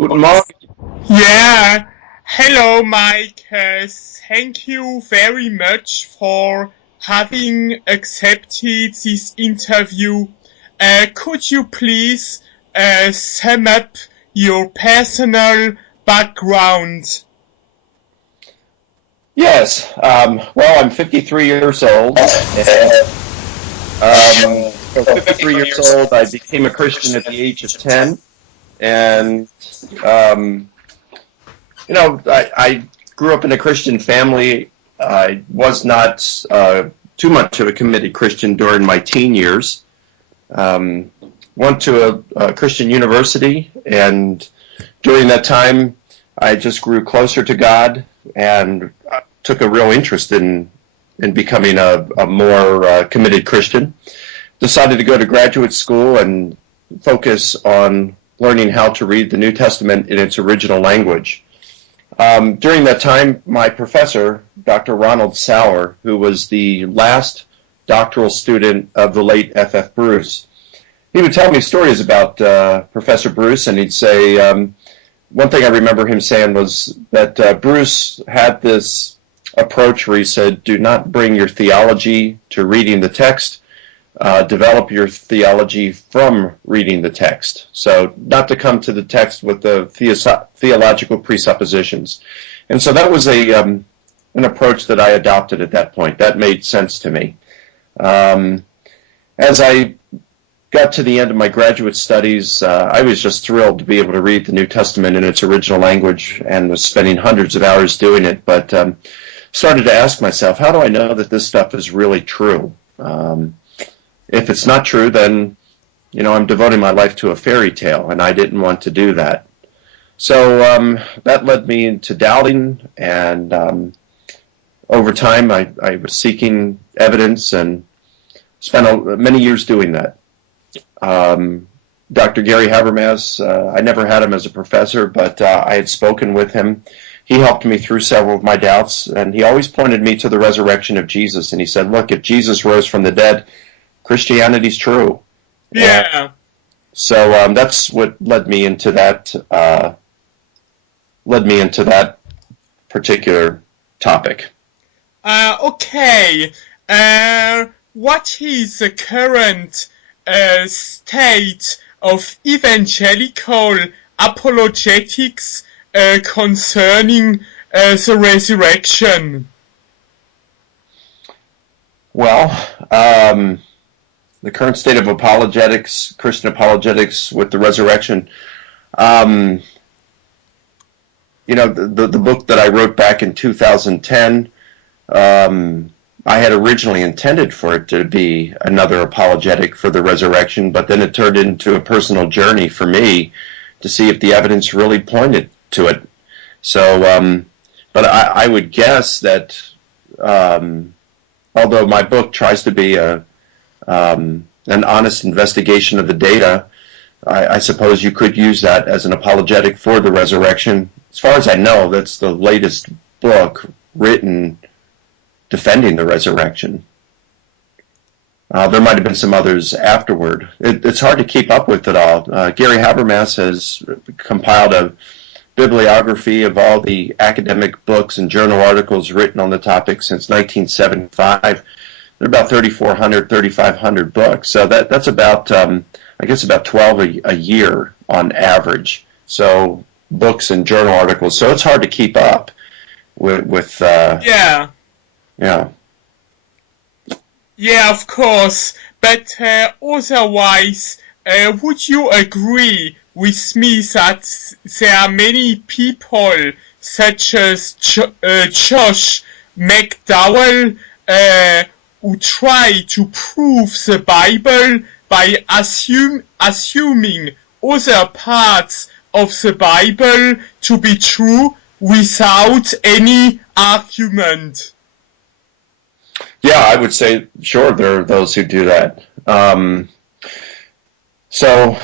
Guten Morgen. Yeah, hello Mike. Thank you very much for having accepted this interview. Could you please sum up your personal background? Yes. Well, I'm 53 years old. So 53 years old, I became a Christian at the age of 10. And, I grew up in a Christian family. I was not too much of a committed Christian during my teen years. Went to a Christian university, and during that time, I just grew closer to God and took a real interest in becoming a more committed Christian. Decided to go to graduate school and focus on learning how to read the New Testament in its original language. During that time, my professor, Dr. Ronald Sauer, who was the last doctoral student of the late F.F. Bruce, he would tell me stories about Professor Bruce, and he'd say, one thing I remember him saying was that Bruce had this approach where he said, do not bring your theology to reading the text, develop your theology from reading the text. So not to come to the text with the theological presuppositions. And so that was an approach that I adopted at that point. That made sense to me. As I got to the end of my graduate studies, I was just thrilled to be able to read the New Testament in its original language and was spending hundreds of hours doing it, but started to ask myself, how do I know that this stuff is really true? If it's not true, then, I'm devoting my life to a fairy tale, and I didn't want to do that. So that led me into doubting, and over time I was seeking evidence and spent many years doing that. Dr. Gary Habermas, I never had him as a professor, but I had spoken with him. He helped me through several of my doubts, and he always pointed me to the resurrection of Jesus. And he said, look, if Jesus rose from the dead, Christianity's true. Yeah. So that's what led me into that particular topic. Okay. What is the current state of evangelical apologetics concerning the resurrection? Well, the current state of apologetics, Christian apologetics with the resurrection, the book that I wrote back in 2010, I had originally intended for it to be another apologetic for the resurrection, but then it turned into a personal journey for me to see if the evidence really pointed to it. So, but I would guess that although my book tries to be an honest investigation of the data, I suppose you could use that as an apologetic for the resurrection. As far as I know, that's the latest book written defending the resurrection. There might have been some others afterward. It's hard to keep up with it all. Gary Habermas has compiled a bibliography of all the academic books and journal articles written on the topic since 1975. There are about 3,400, 3,500 books. So that's about, I guess, about 12 a year on average. So books and journal articles. So it's hard to keep up with Yeah. Yeah. Yeah, of course. But otherwise, would you agree with me that there are many people, such as Josh McDowell, who try to prove the Bible by assuming other parts of the Bible to be true without any argument? Yeah, I would say, sure, there are those who do that. So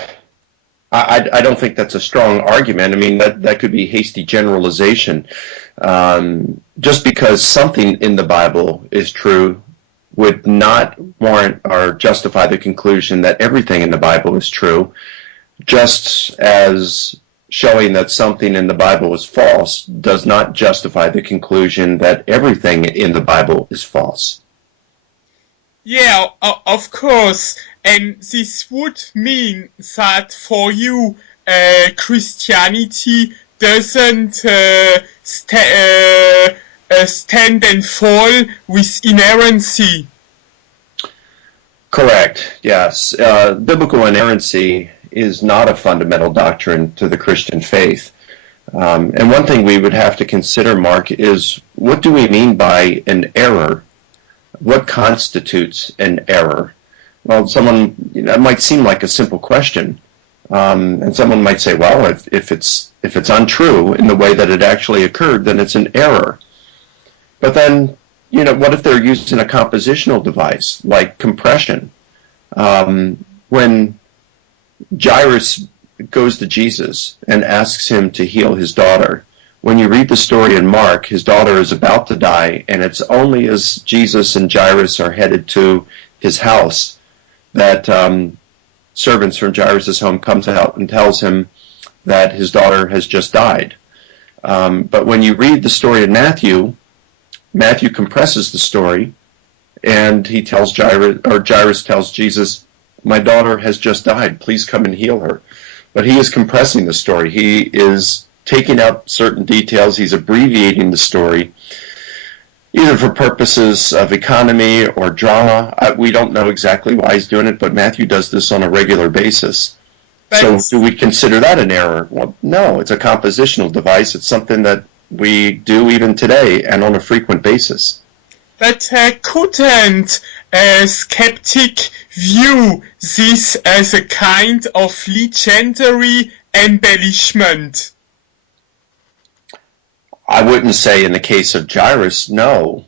I don't think that's a strong argument. I mean, that could be hasty generalization. Just because something in the Bible is true would not warrant or justify the conclusion that everything in the Bible is true, just as showing that something in the Bible is false does not justify the conclusion that everything in the Bible is false. Yeah, of course. And this would mean that for you, Christianity doesn't stand and fall with inerrancy. Correct, yes. Biblical inerrancy is not a fundamental doctrine to the Christian faith. And one thing we would have to consider, Mark, is what do we mean by an error? What constitutes an error? Well, that might seem like a simple question, and someone might say, well, if it's untrue in the way that it actually occurred, then it's an error. But then, what if they're using a compositional device like compression? When Jairus goes to Jesus and asks him to heal his daughter, when you read the story in Mark, his daughter is about to die, and it's only as Jesus and Jairus are headed to his house that servants from Jairus' home comes out and tells him that his daughter has just died. But when you read the story in Matthew compresses the story, and he tells Jairus tells Jesus, my daughter has just died, please come and heal her. But he is compressing the story. He is taking out certain details. He's abbreviating the story, either for purposes of economy or drama. We don't know exactly why he's doing it, but Matthew does this on a regular basis. So do we consider that an error? Well, no, it's a compositional device. It's something that we do even today and on a frequent basis. But couldn't a skeptic view this as a kind of legendary embellishment? I wouldn't say in the case of Jairus, no.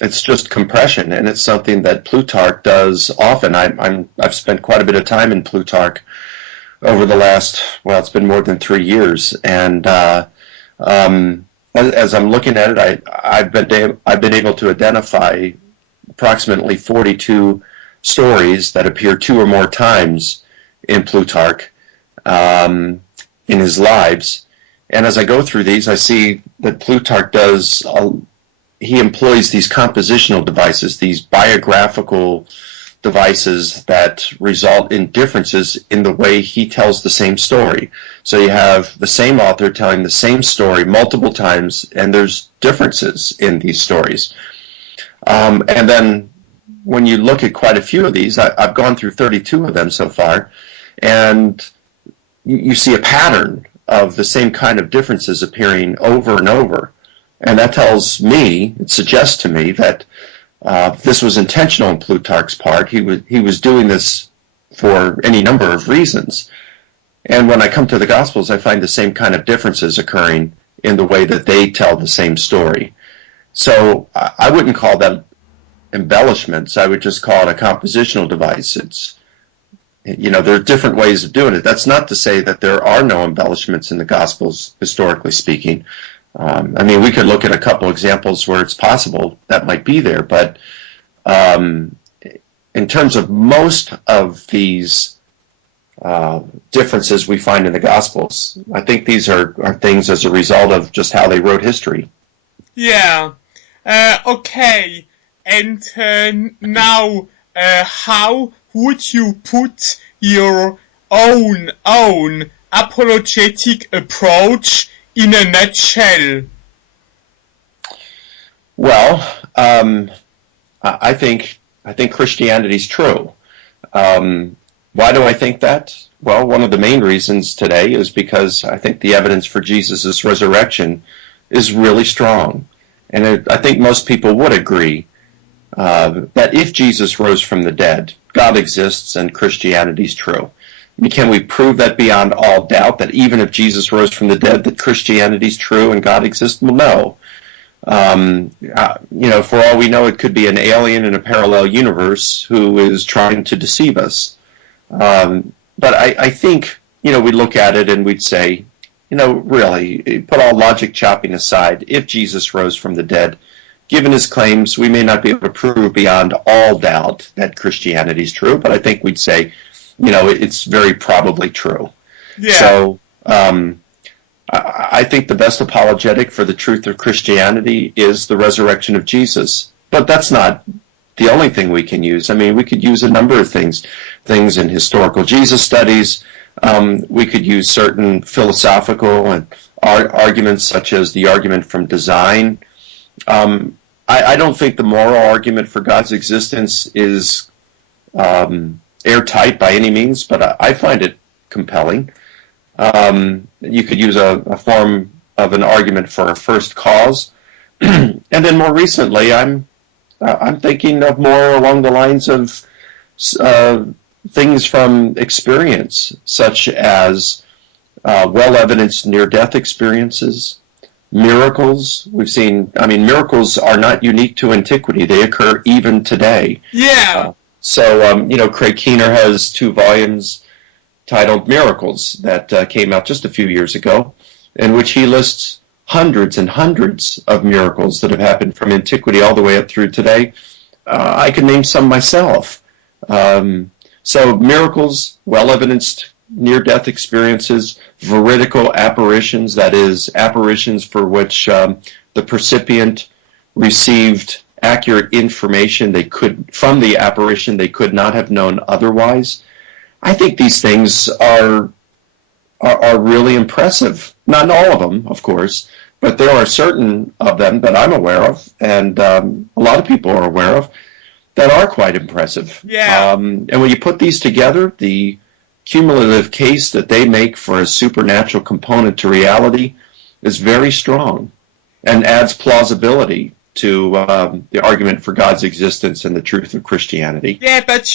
It's just compression, and it's something that Plutarch does often. I've spent quite a bit of time in Plutarch over the last, it's been more than 3 years, and as I'm looking at it, I've been able to identify approximately 42 stories that appear 2 or more times in Plutarch in his lives. And as I go through these, I see that Plutarch he employs these compositional devices, these biographical devices that result in differences in the way he tells the same story. So you have the same author telling the same story multiple times, and there's differences in these stories. And then when you look at quite a few of these, I've gone through 32 of them so far, and you see a pattern of the same kind of differences appearing over and over. And that it suggests to me that this was intentional on Plutarch's part. He was doing this for any number of reasons. And when I come to the Gospels, I find the same kind of differences occurring in the way that they tell the same story. So I wouldn't call that embellishments. I would just call it a compositional device. There are different ways of doing it. That's not to say that there are no embellishments in the Gospels, historically speaking. We could look at a couple examples where it's possible that might be there, but in terms of most of these differences we find in the Gospels, I think these are things as a result of just how they wrote history. Yeah. Okay. And now, how would you put your own apologetic approach in a nutshell? Well, I think Christianity's true. Why do I think that? Well, one of the main reasons today is because I think the evidence for Jesus' resurrection is really strong. And I think most people would agree that if Jesus rose from the dead, God exists and Christianity's true. Can we prove that beyond all doubt, that even if Jesus rose from the dead, that Christianity's true and God exists? Well, no. For all we know, it could be an alien in a parallel universe who is trying to deceive us. But I think, we'd look at it and we'd say, really, put all logic chopping aside, if Jesus rose from the dead, given his claims, we may not be able to prove beyond all doubt that Christianity is true, but I think we'd say, it's very probably true. Yeah. So I think the best apologetic for the truth of Christianity is the resurrection of Jesus. But that's not the only thing we can use. I mean, we could use a number of things in historical Jesus studies. We could use certain philosophical and arguments, such as the argument from design. I don't think the moral argument for God's existence is airtight by any means, but I find it compelling. You could use a form of an argument for a first cause, and then more recently, I'm thinking of more along the lines of things from experience, such as well-evidenced near-death experiences, miracles. We've seen, I mean, miracles are not unique to antiquity. They occur even today. Yeah. Craig Keener has 2 volumes titled Miracles that came out just a few years ago, in which he lists hundreds and hundreds of miracles that have happened from antiquity all the way up through today. I can name some myself. So miracles, well-evidenced near-death experiences, veridical apparitions, that is, apparitions for which the percipient received accurate information from the apparition they could not have known otherwise. I think these things are really impressive. Not all of them, of course, but there are certain of them that I'm aware of, and a lot of people are aware of, that are quite impressive. Yeah. And when you put these together, the cumulative case that they make for a supernatural component to reality is very strong and adds plausibility to the argument for God's existence and the truth of Christianity. Yeah, but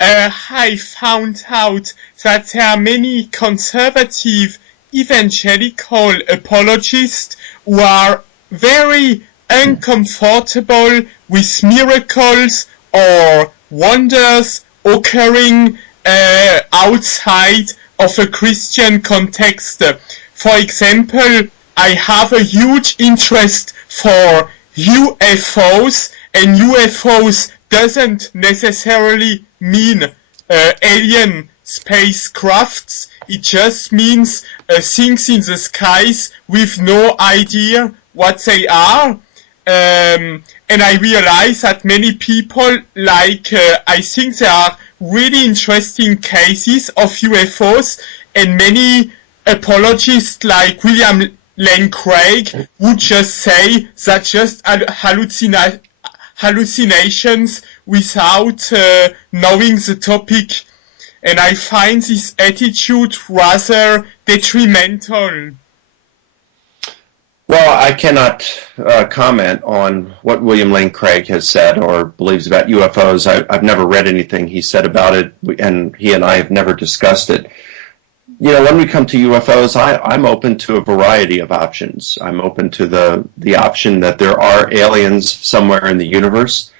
I found out that there are many conservative evangelical apologists who are very uncomfortable with miracles or wonders occurring outside of a Christian context. For example, I have a huge interest for UFOs, and UFOs doesn't necessarily mean alien spacecrafts. It just means things in the skies with no idea what they are. And I realize that many people I think there are really interesting cases of UFOs, and many apologists like William Lane Craig would just say that just hallucinations without knowing the topic. And I find this attitude rather detrimental. Well, I cannot comment on what William Lane Craig has said or believes about UFOs. I've never read anything he said about it, and he and I have never discussed it. When we come to UFOs, I'm open to a variety of options. I'm open to the option that there are aliens somewhere in the universe.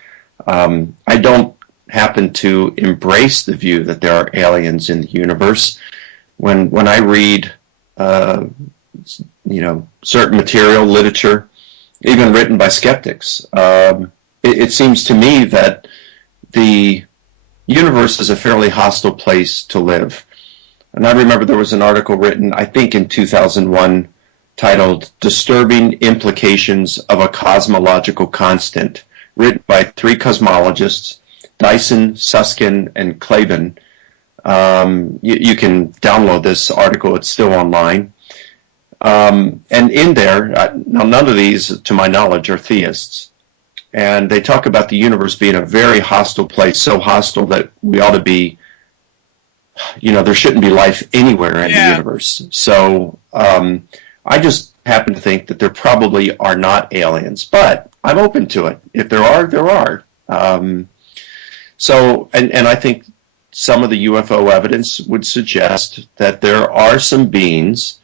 I don't happen to embrace the view that there are aliens in the universe. When I read certain material, literature, even written by skeptics, it seems to me that the universe is a fairly hostile place to live. And I remember there was an article written, I think in 2001, titled Disturbing Implications of a Cosmological Constant, written by 3 cosmologists, Dyson, Susskind, and Klavan. You can download this article, it's still online. And in there, now none of these, to my knowledge, are theists. And they talk about the universe being a very hostile place, so hostile that we ought to be, there shouldn't be life anywhere in the universe. So I just happen to think that there probably are not aliens, but I'm open to it. If there are, there are. And I think some of the UFO evidence would suggest that there are some beings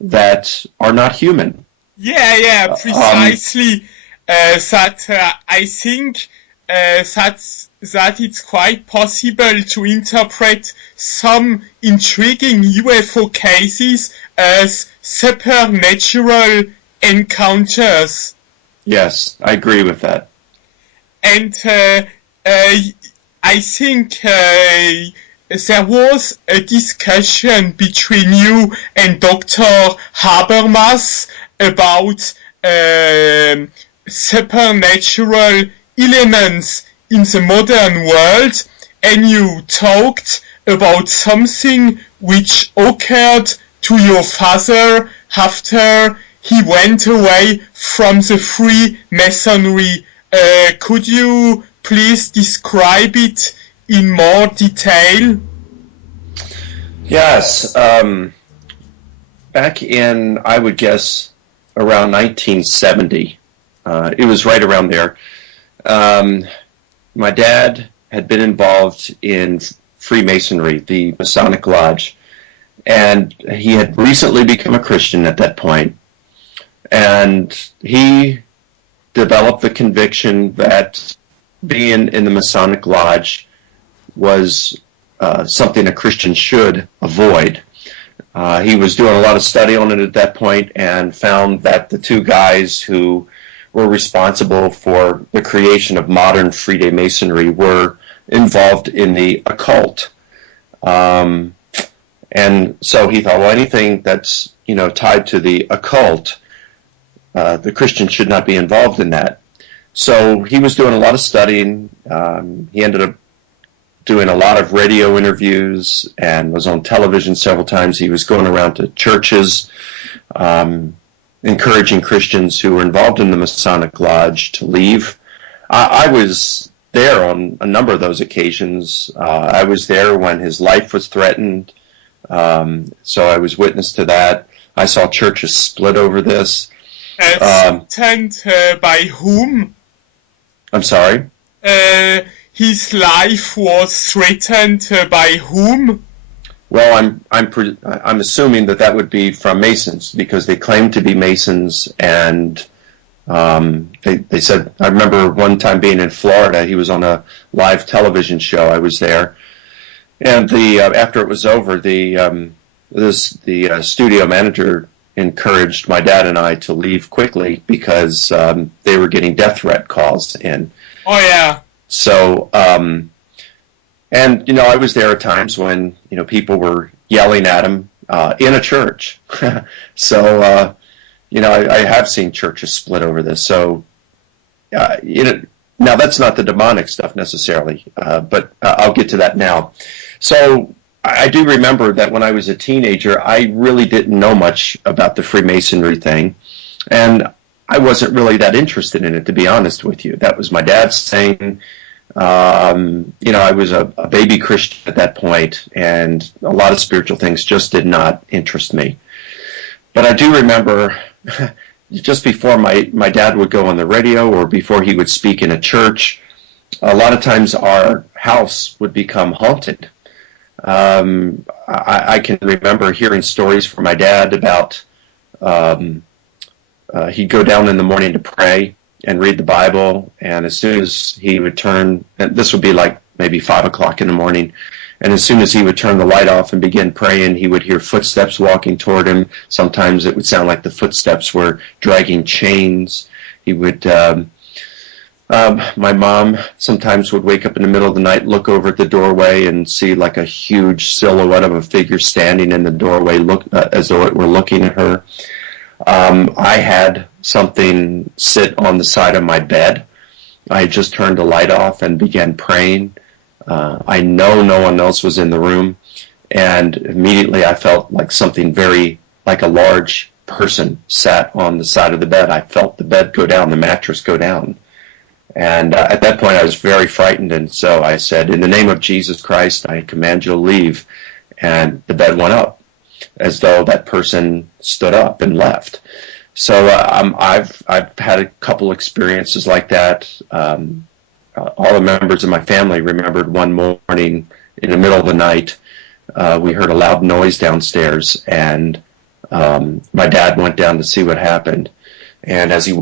that are not human. Yeah, precisely. I think that it's quite possible to interpret some intriguing UFO cases as supernatural encounters. Yes, I agree with that. And I think there was a discussion between you and Dr. Habermas about supernatural elements in the modern world, and you talked about something which occurred to your father after he went away from the Freemasonry. Could you please describe it in more detail? Yes. Back in, I would guess, around 1970, it was right around there, my dad had been involved in Freemasonry, the Masonic Lodge, and he had recently become a Christian at that point. And he developed the conviction that being in the Masonic Lodge was something a Christian should avoid. He was doing a lot of study on it at that point and found that the two guys who were responsible for the creation of modern Freemasonry were involved in the occult. And so he thought, well, anything that's, tied to the occult, the Christian should not be involved in that. So he was doing a lot of studying. He ended up doing a lot of radio interviews and was on television several times. He was going around to churches, encouraging Christians who were involved in the Masonic Lodge to leave. I was there on a number of those occasions. I was there when his life was threatened, so I was witness to that. I saw churches split over this. Threatened by whom? I'm sorry? His life was threatened by whom? Well, I'm assuming that would be from Masons, because they claim to be Masons, and they said, I remember one time being in Florida, he was on a live television show, I was there, and after it was over, the studio manager encouraged my dad and I to leave quickly because they were getting death threat calls in. Oh, yeah. So, and, I was there at times when, people were yelling at him in a church. So, I have seen churches split over this. So, now that's not the demonic stuff necessarily, but I'll get to that now. So, I do remember that when I was a teenager, I really didn't know much about the Freemasonry thing, and I wasn't really that interested in it, to be honest with you. That was my dad's thing. I was a baby Christian at that point, and a lot of spiritual things just did not interest me. But I do remember just before my dad would go on the radio or before he would speak in a church, a lot of times our house would become haunted. I can remember hearing stories from my dad about he'd go down in the morning to pray and read the Bible, and as soon as he would turn, and this would be like maybe 5 o'clock in the morning, and as soon as he would turn the light off and begin praying, he would hear footsteps walking toward him. Sometimes it would sound like the footsteps were dragging chains. He would, my mom sometimes would wake up in the middle of the night, look over at the doorway and see like a huge silhouette of a figure standing in the doorway, as though it were looking at her. I had something sit on the side of my bed. I had just turned the light off and began praying. I know no one else was in the room, and immediately I felt like something like a large person sat on the side of the bed. I felt the bed go down, the mattress go down. And at that point I was very frightened, and so I said, in the name of Jesus Christ, I command you to leave. And the bed went up, as though that person stood up and left. So I've had a couple experiences like that. All the members of my family remembered one morning in the middle of the night, we heard a loud noise downstairs, and my dad went down to see what happened. And as he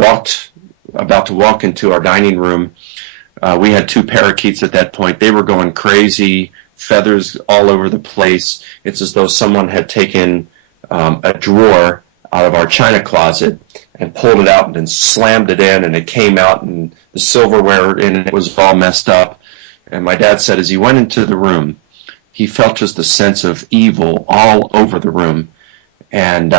about to walk into our dining room, we had 2 parakeets at that point. They were going crazy, feathers all over the place. It's as though someone had taken a drawer out of our china closet and pulled it out and then slammed it in, and it came out, and the silverware in it was all messed up. And my dad said as he went into the room, he felt just a sense of evil all over the room. And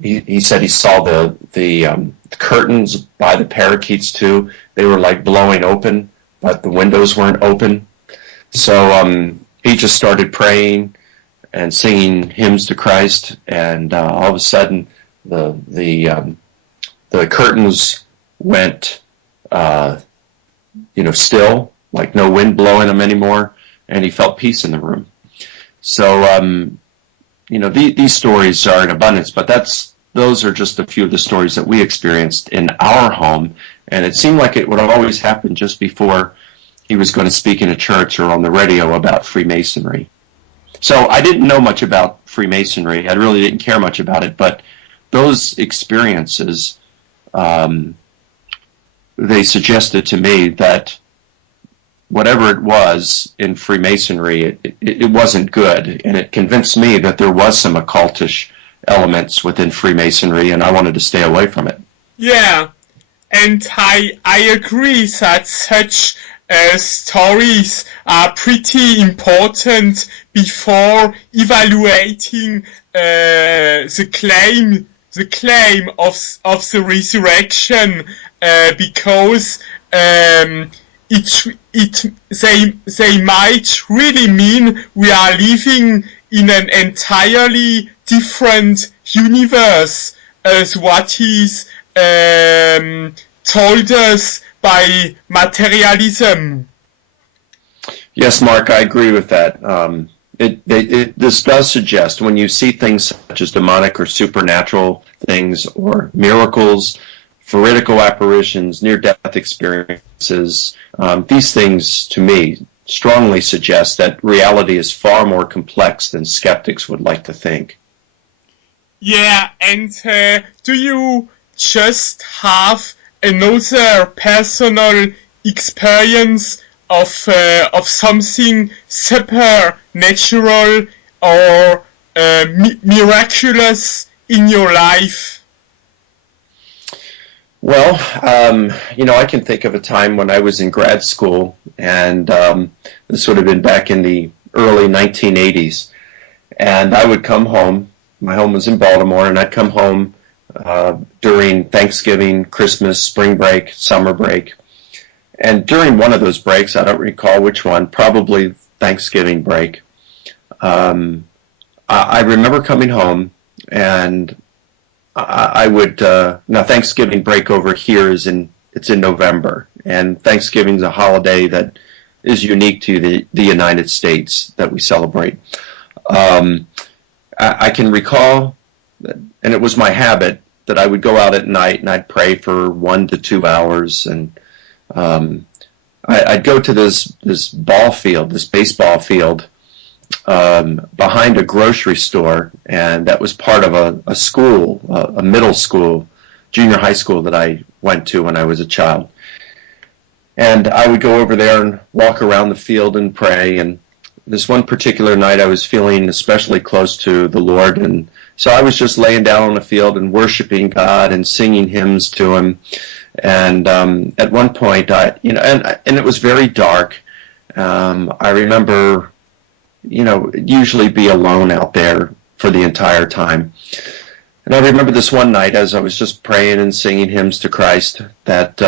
he said he saw the curtains by the parakeets too. They were like blowing open, but the windows weren't open. So he just started praying and singing hymns to Christ, and all of a sudden the curtains went still, like no wind blowing them anymore, and he felt peace in the room. So these stories are in abundance, but those are just a few of the stories that we experienced in our home, and it seemed like it would always happen just before he was going to speak in a church or on the radio about Freemasonry. So I didn't know much about Freemasonry. I really didn't care much about it, but those experiences, they suggested to me that whatever it was in Freemasonry, it wasn't good, and it convinced me that there was some occultish elements within Freemasonry, and I wanted to stay away from it. Yeah, and I agree that such stories are pretty important before evaluating the claim of the resurrection, because they might really mean we are living in an entirely different universe as what is told us by materialism. Yes, Mark, I agree with that. This does suggest when you see things such as demonic or supernatural things or miracles, veridical apparitions, near-death experiences, these things, to me, strongly suggest that reality is far more complex than skeptics would like to think. Yeah, and do you just have another personal experience of something supernatural or miraculous in your life? Well, I can think of a time when I was in grad school, and this would have been back in the early 1980s, and I would come home. My home was in Baltimore, and I'd come home during Thanksgiving, Christmas, spring break, summer break. And during one of those breaks, I don't recall which one, probably Thanksgiving break, I remember coming home, and I would now Thanksgiving break over here it's in November, and Thanksgiving is a holiday that is unique to the United States that we celebrate. I can recall, and it was my habit, that I would go out at night and I'd pray for 1 to 2 hours, and I'd go to this baseball field behind a grocery store, and that was part of a school, a middle school, junior high school that I went to when I was a child. And I would go over there and walk around the field and pray, and this one particular night I was feeling especially close to the Lord, and so I was just laying down on the field and worshiping God and singing hymns to him. And at one point, and it was very dark. I remember, usually be alone out there for the entire time. And I remember this one night as I was just praying and singing hymns to Christ that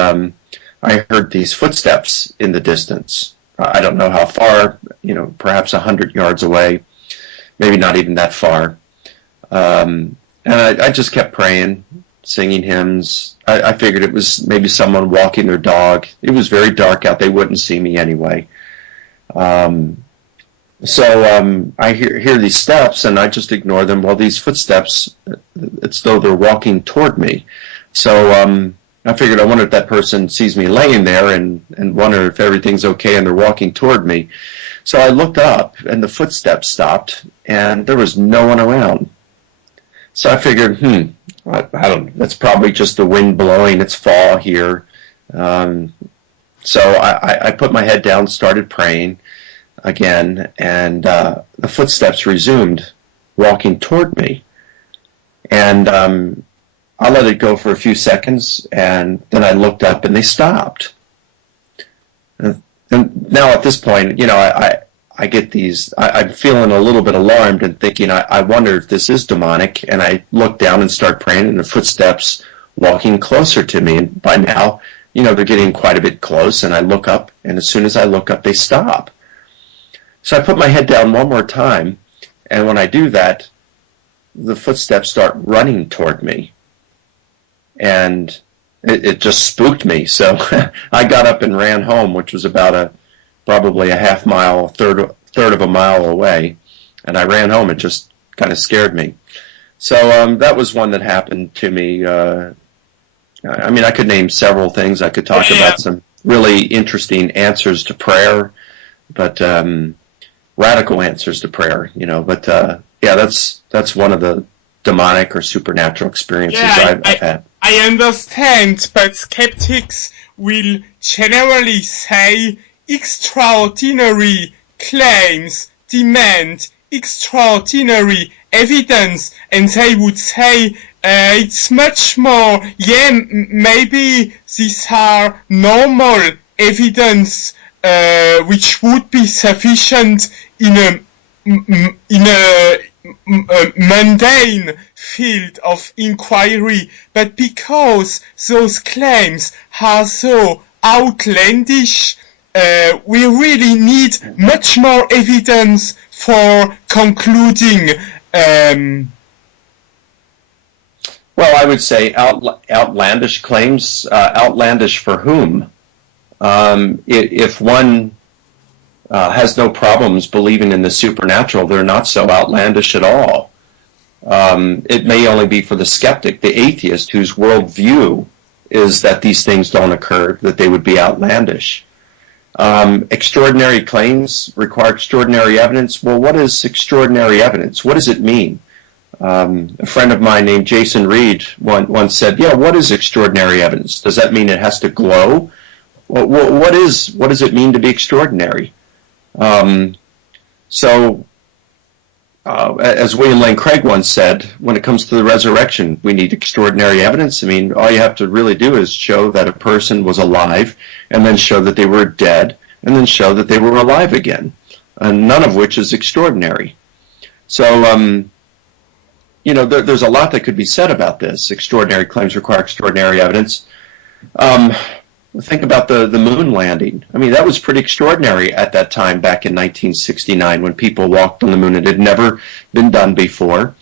I heard these footsteps in the distance. I don't know how far, perhaps 100 yards away, maybe not even that far. And I just kept praying, singing hymns. I figured it was maybe someone walking their dog. It was very dark out. They wouldn't see me anyway. So I hear these steps, and I just ignore them. Well, these footsteps, it's though they're walking toward me. So I figured, I wonder if that person sees me laying there and wonder if everything's okay and they're walking toward me. So I looked up, and the footsteps stopped, and there was no one around. So I figured, I don't. That's probably just the wind blowing. It's fall here. So I put my head down, started praying again, and the footsteps resumed walking toward me. And I let it go for a few seconds, and then I looked up, and they stopped. And now at this point, I I get these, I'm feeling a little bit alarmed and thinking, I wonder if this is demonic, and I look down and start praying, and the footsteps walking closer to me, and by now, they're getting quite a bit close, and I look up, and as soon as I look up, they stop. So I put my head down one more time, and when I do that, the footsteps start running toward me, and it just spooked me. So I got up and ran home, which was about probably a half mile, third of a mile away, and I ran home. It just kind of scared me. So that was one that happened to me. I could name several things. I could talk about some really interesting answers to prayer, but radical answers to prayer, But that's one of the demonic or supernatural experiences I've had. I understand, but skeptics will generally say extraordinary claims demand extraordinary evidence, and they would say it's much more, maybe these are normal evidence which would be sufficient in a mundane field of inquiry, but because those claims are so outlandish, we really need much more evidence for concluding. Well, I would say outlandish claims. Outlandish for whom? If one has no problems believing in the supernatural, they're not so outlandish at all. It may only be for the skeptic, the atheist, whose worldview is that these things don't occur, that they would be outlandish. Extraordinary claims require extraordinary evidence. Well, what is extraordinary evidence? What does it mean? A friend of mine named Jason Reed once said, what is extraordinary evidence? Does that mean it has to glow? What does it mean to be extraordinary? As William Lane Craig once said, when it comes to the resurrection, we need extraordinary evidence. All you have to really do is show that a person was alive, and then show that they were dead, and then show that they were alive again, and none of which is extraordinary. So, there's a lot that could be said about this. Extraordinary claims require extraordinary evidence. Think about the moon landing. That was pretty extraordinary at that time back in 1969 when people walked on the moon. It had never been done before.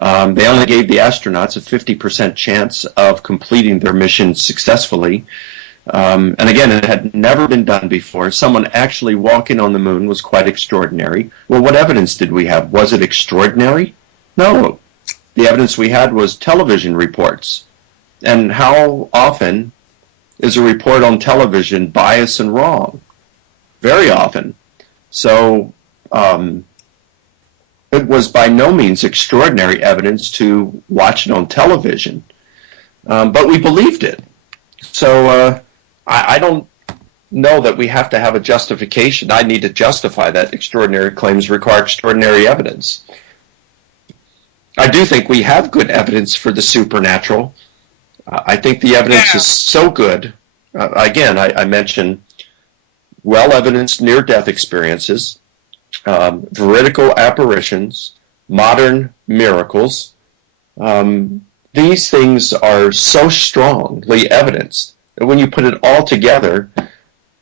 They only gave the astronauts a 50% chance of completing their mission successfully. And again, it had never been done before. Someone actually walking on the moon was quite extraordinary. Well, what evidence did we have? Was it extraordinary? No. The evidence we had was television reports. And how often is a report on television biased and wrong? Very often. So it was by no means extraordinary evidence to watch it on television. But we believed it. So I don't know that we have to have a justification. I need to justify that extraordinary claims require extraordinary evidence. I do think we have good evidence for the supernatural. I think the evidence is so good. Again, I mentioned well-evidenced near-death experiences, veridical apparitions, modern miracles. These things are so strongly evidenced that when you put it all together,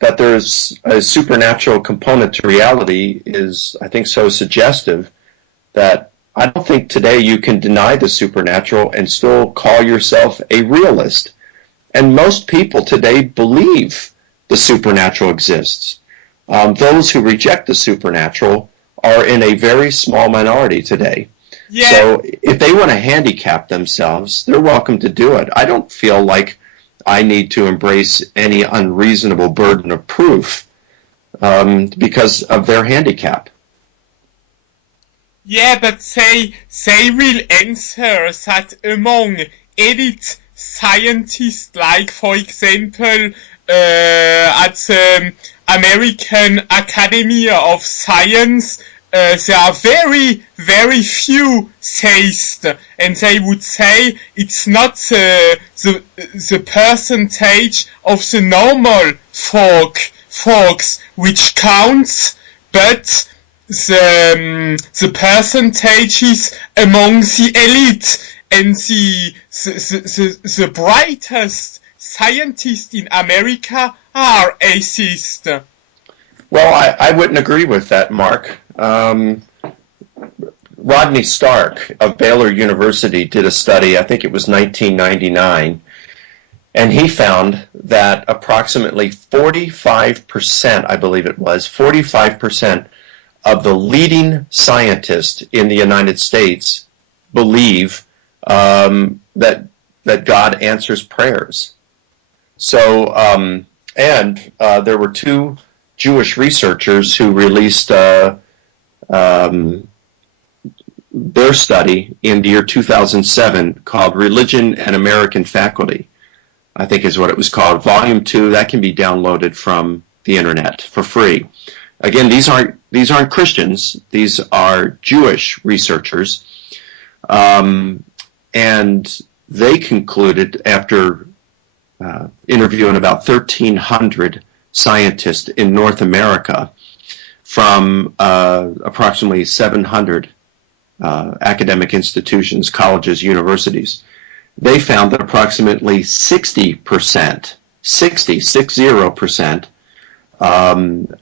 that there's a supernatural component to reality is, I think, so suggestive that I don't think today you can deny the supernatural and still call yourself a realist. And most people today believe the supernatural exists. Those who reject the supernatural are in a very small minority today. Yeah. So if they want to handicap themselves, they're welcome to do it. I don't feel like I need to embrace any unreasonable burden of proof because of their handicap. Yeah, but they will answer that among elite scientists, like for example at the American Academy of Science, there are very, very few theists, and they would say it's not the percentage of the normal folks which counts, but the percentages among the elite and the brightest scientists in America are atheists. Well, I wouldn't agree with that, Mark. Rodney Stark of Baylor University did a study, I think it was 1999, and he found that approximately 45%, I believe it was, 45% of the leading scientists in the United States believe that God answers prayers. So, and there were two Jewish researchers who released their study in the year 2007 called Religion and American Faculty, I think is what it was called. Volume 2, that can be downloaded from the internet for free. Again, these aren't Christians, these are Jewish researchers. And they concluded after interviewing about 1,300 scientists in North America from approximately 700 academic institutions, colleges, universities, they found that approximately 60%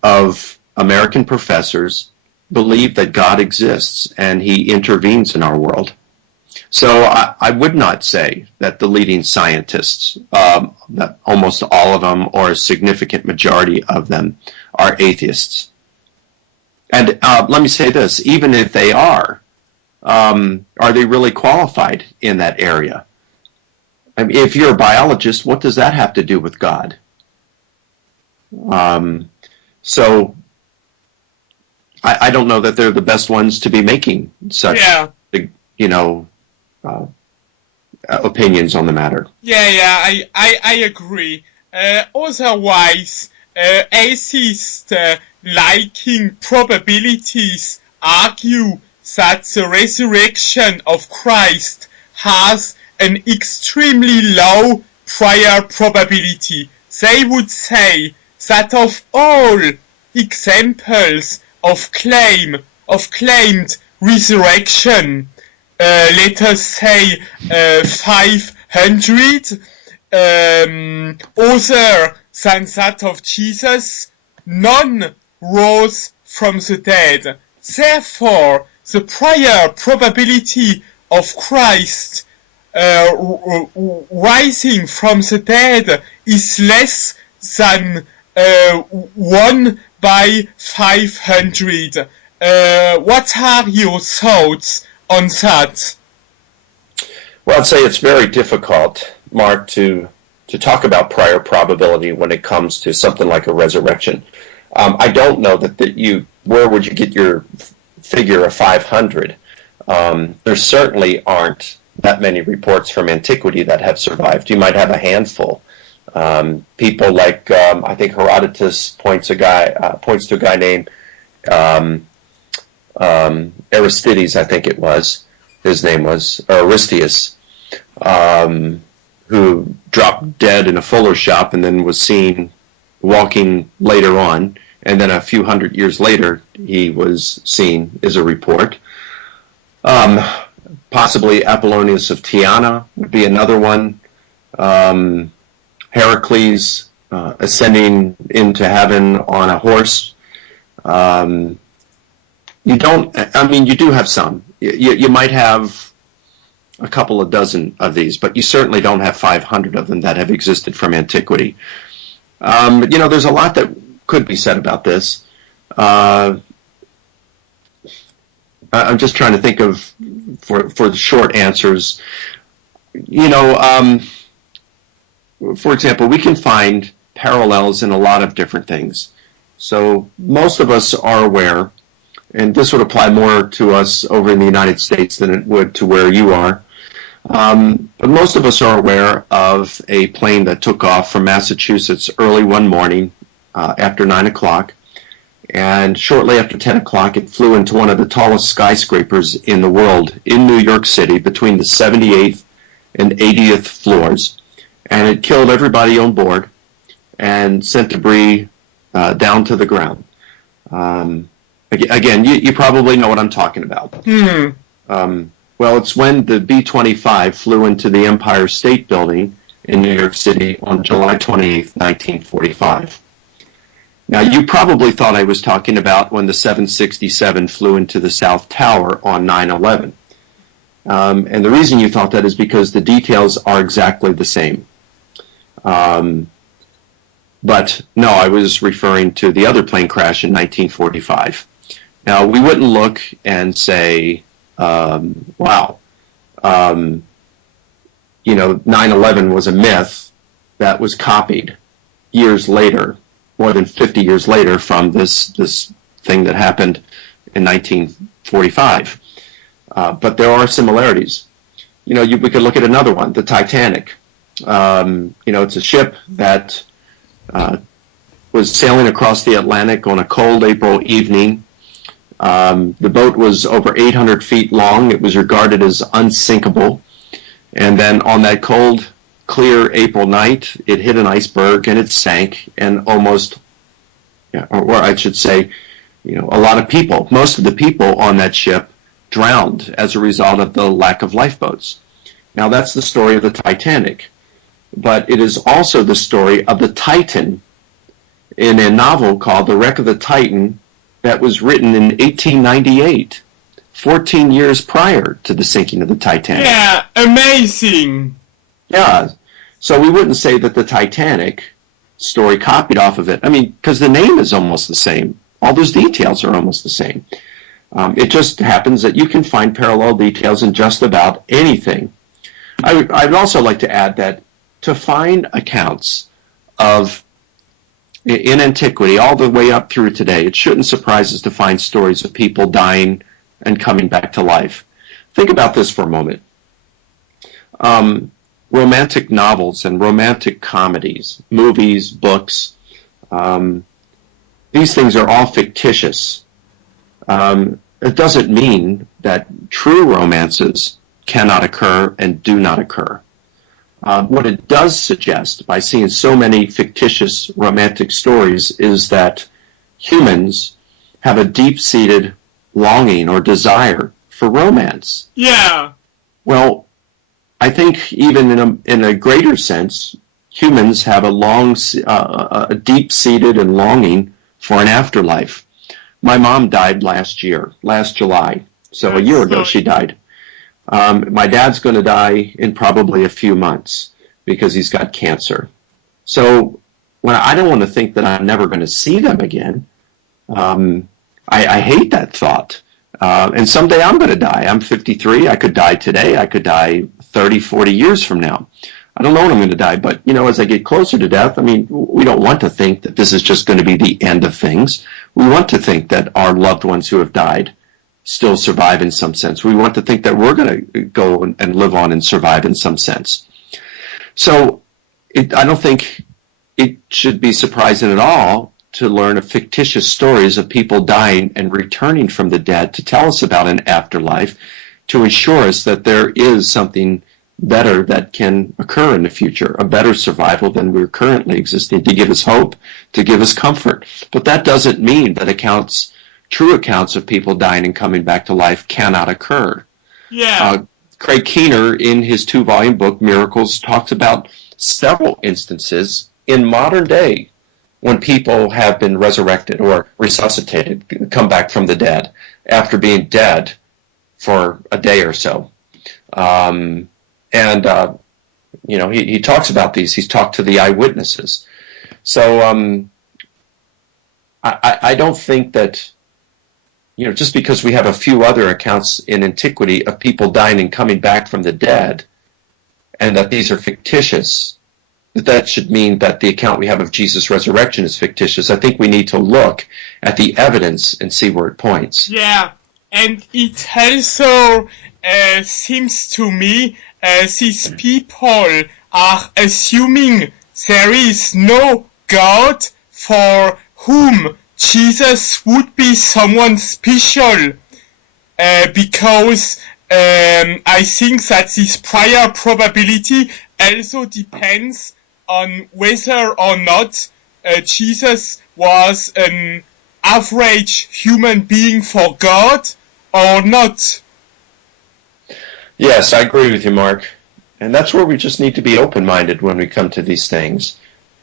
of American professors believe that God exists and he intervenes in our world. So I would not say that the leading scientists, that almost all of them or a significant majority of them, are atheists. And let me say this, even if they are they really qualified in that area? I mean, if you're a biologist, what does that have to do with God? So I don't know that they're the best ones to be making such, opinions on the matter. I agree. Otherwise, atheists liking probabilities argue that the resurrection of Christ has an extremely low prior probability. They would say that of all examples of claimed resurrection, let us say 500, other than that of Jesus, none rose from the dead. Therefore, the prior probability of Christ rising from the dead is less than 1 by 500. What are your thoughts on that? Well, I'd say it's very difficult, Mark, to talk about prior probability when it comes to something like a resurrection. I don't know where would you get your figure of 500? There certainly aren't that many reports from antiquity that have survived. You might have a handful. People like, I think Herodotus points to a guy named Aristides, I think it was. His name was Aristius, who dropped dead in a fuller's shop and then was seen walking later on. And then a few hundred years later, he was seen as a report. Possibly Apollonius of Tyana would be another one. Heracles ascending into heaven on a horse. You do have some. You might have a couple of dozen of these, but you certainly don't have 500 of them that have existed from antiquity. There's a lot that could be said about this. I'm just trying to think of, for the short answers, for example, we can find parallels in a lot of different things. So most of us are aware, and this would apply more to us over in the United States than it would to where you are, but most of us are aware of a plane that took off from Massachusetts early one morning after 9 o'clock, and shortly after 10 o'clock it flew into one of the tallest skyscrapers in the world in New York City between the 78th and 80th floors, and it killed everybody on board and sent debris down to the ground. Again, you probably know what I'm talking about. Well, it's when the B-25 flew into the Empire State Building in New York City on July 28, 1945. Now, you probably thought I was talking about when the 767 flew into the South Tower on 9/11. And the reason you thought that is because the details are exactly the same. But no, I was referring to the other plane crash in 1945. Now, we wouldn't look and say, wow, 9/11 was a myth that was copied years later, more than 50 years later, from this thing that happened in 1945. But there are similarities. We could look at another one, the Titanic. It's a ship that was sailing across the Atlantic on a cold April evening. The boat was over 800 feet long. It was regarded as unsinkable. And then on that cold, clear April night, it hit an iceberg and it sank, and almost, or I should say, a lot of people, most of the people on that ship drowned as a result of the lack of lifeboats. Now, that's the story of the Titanic. But it is also the story of the Titan in a novel called The Wreck of the Titan that was written in 1898, 14 years prior to the sinking of the Titanic. Yeah, amazing. Yeah, so we wouldn't say that the Titanic story copied off of it. I mean, because the name is almost the same. All those details are almost the same. It just happens that you can find parallel details in just about anything. I'd also like to add that to find accounts of, in antiquity, all the way up through today, it shouldn't surprise us to find stories of people dying and coming back to life. Think about this for a moment. Romantic novels and romantic comedies, movies, books, these things are all fictitious. It doesn't mean that true romances cannot occur and do not occur. What it does suggest, by seeing so many fictitious romantic stories, is that humans have a deep-seated longing or desire for romance. Yeah. Well, I think even in a greater sense, humans have a deep-seated and longing for an afterlife. My mom died last July, so a year ago she died. My dad's going to die in probably a few months because he's got cancer. So I don't want to think that I'm never going to see them again. I hate that thought. And someday I'm going to die. I'm 53. I could die today. I could die 30, 40 years from now. I don't know when I'm going to die, but, as I get closer to death, we don't want to think that this is just going to be the end of things. We want to think that our loved ones who have died still survive in some sense. We want to think that we're going to go and live on and survive in some sense. So I don't think it should be surprising at all to learn of fictitious stories of people dying and returning from the dead to tell us about an afterlife, to assure us that there is something better that can occur in the future, a better survival than we're currently existing, to give us hope, to give us comfort. But that doesn't mean that true accounts of people dying and coming back to life cannot occur. Yeah. Craig Keener, in his 2-volume book, Miracles, talks about several instances in modern day when people have been resurrected or resuscitated, come back from the dead, after being dead for a day or so. He talks about these. He's talked to the eyewitnesses. So I don't think that, just because we have a few other accounts in antiquity of people dying and coming back from the dead, and that these are fictitious, that should mean that the account we have of Jesus' resurrection is fictitious. I think we need to look at the evidence and see where it points. Yeah, and it also seems to me these people are assuming there is no God for whom Jesus would be someone special, because I think that this prior probability also depends on whether or not Jesus was an average human being for God or not? Yes, I agree with you, Mark. And that's where we just need to be open-minded when we come to these things.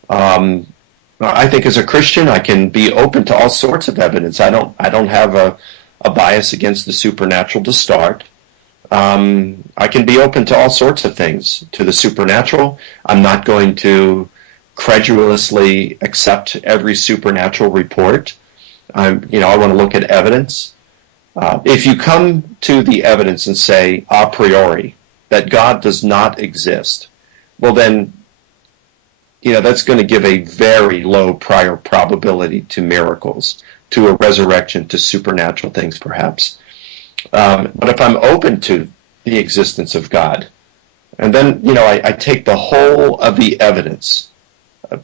I think as a Christian, I can be open to all sorts of evidence. I don't have a bias against the supernatural to start. I can be open to all sorts of things. To the supernatural, I'm not going to credulously accept every supernatural report. I want to look at evidence. If you come to the evidence and say a priori that God does not exist, well then, that's going to give a very low prior probability to miracles, to a resurrection, to supernatural things perhaps. But if I'm open to the existence of God, and then, I take the whole of the evidence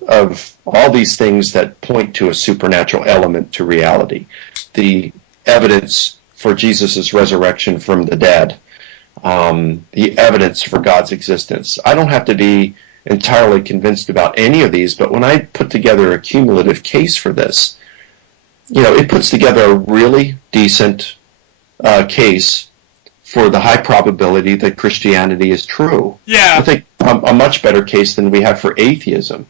of all these things that point to a supernatural element to reality, the evidence for Jesus' resurrection from the dead, the evidence for God's existence. I don't have to be entirely convinced about any of these, but when I put together a cumulative case for this, it puts together a really decent case for the high probability that Christianity is true. Yeah. I think a much better case than we have for atheism.